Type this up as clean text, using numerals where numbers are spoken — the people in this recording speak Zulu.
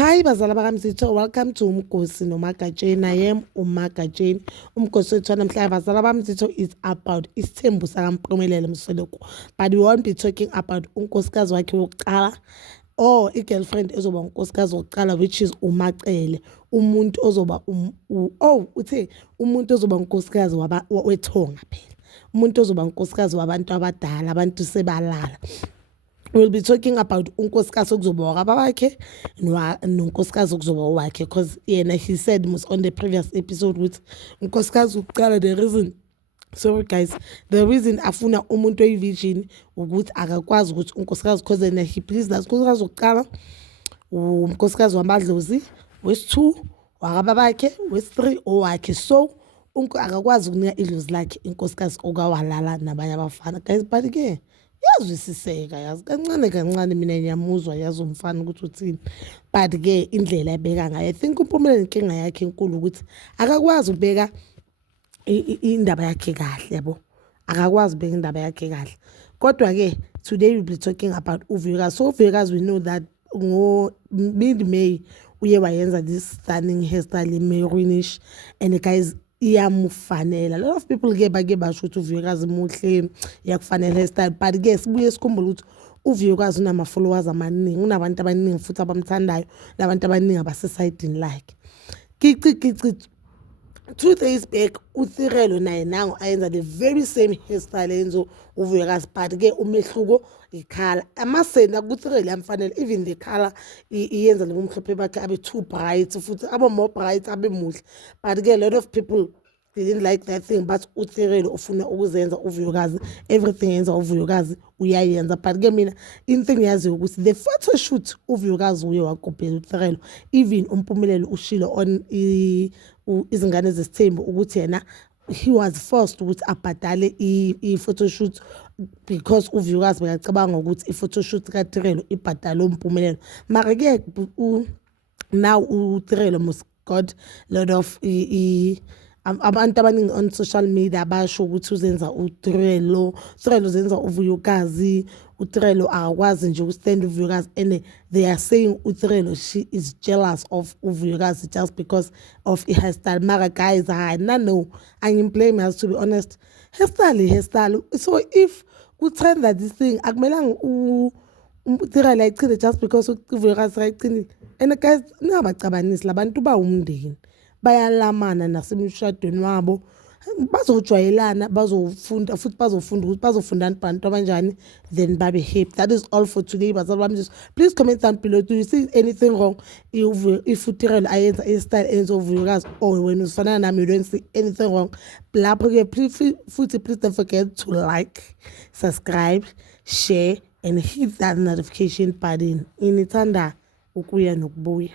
Hi bazala bakamzitho, welcome to Umgosi noMagatsheni. I am uMagatsheni. Umgosi wethu namhlanje bazala bamzitho is about isithembu sakaMpumelelo Msoleko. But we won't be talking about unkosikazi wakhe wokuqala or i-girlfriend ezoba unkosikazi wokuqala, which is uMacele. Umuntu ozoba uthe umuntu ozoba unkosikazi wethonga phela. Umuntu ozoba unkosikazi wabantu abadala, abantu sebalala. We'll be talking about unkosikazi okuzoba wakaba wakhe nonkosikazi okuzoba wakhe, because he said on the previous episode with unkosikazi ukuqala the reason afuna umuntu oyi-virgin ukuthi akakwazi ukuthi unkosikazi, because then he pleased us unkosikazi ukuqala unkosikazi wamadlozi, wesi-2 wakaba bakhe, wesi-3 owakhe. So akakwazi ukunika idlozi lakhe inkosikazi okawalala nabanye abafana, guys. But-ke yazwisiseka, yazi kancane mina ngiyamuzwa, yazi umfana ukuthi uthini. But-ke indlela ebeka ngayo, I think uMpumelelo inkinga yakhe enkulu ukuthi akakwazi ukubeka indaba yakhe kahle, yabo. Akakwazi ukubeka indaba yakhe kahle. Kodwa-ke today we'll be talking about uVuyokazi. So uVuyokazi, we know that mid-May uye wayenza this stunning hairstyle maroonish, and guys iyamufanela. A lot of people bake basho ukuthi uVuyokazi muhle, iyakufanela hairstyle. But-ke sibuye sikhumbule ukuthi uVuyokazi unama-followers amaningi, unabantu abaningi futhi abamthandayo, nabantu abaningi abasesayidini lakhe. Kici 2 days back uThirelo naye nangu ayenza the very same hairstyle enzo uVuyokazi. But-ke umehluko ikhala, amasenda kuThirelo yamfanele, even the color iyenza lo mhlophe bakhe abe too bright, futhi abe more bright, abe muhle. But-ke a lot of people didn't like that thing, but uThirelo ufuna ukuzenza uVuyokazi, everything yenza uVuyokazi uyayenza. But-ke mina into engiyaziyo ukuthi the photo shoot uVuyokazi uye wakopela uThirelo. Even uMpumelelo ushilo on izingane zesithembu ukuthi yena he was forced ukuthi abhadale i-photoshoot, because uVuyokazi bekacabanga ukuthi i-photoshoot kaThirelo ibhadale uMpumelelo. Mara-ke now uThirelo must got lot of abantu abaningi on social media basho ukuthi uzenza uThirelo zenza uVuyokazi. uThirelo akakwazi nje ukustand uVuyokazi, and they are saying uThirelo she is jealous of uVuyokazi just because of hairstyle. Mara guys, no, angimblame, as to be honest, hairstyle. So if kutrend that this thing akumelanga uThirelo ayichine just because uVuyokazi ayichine. And guys, ningabacabanisi labantu bawumndeni, bayalamana nasemshadweni wabo, bazojwayelana, bazofunda futhi bazofunda ukuthi bazofundana abantu abanjani, then babe happy. That is all for today. But please comment down below, do you see anything wrong if uThirelo ayenza i-style enzo uVuyokazi, or when ufana nami you don't see anything wrong? Lapho-ke please don't forget to like, subscribe, share, and hit that notification button. Inithanda ukuya nokubuya.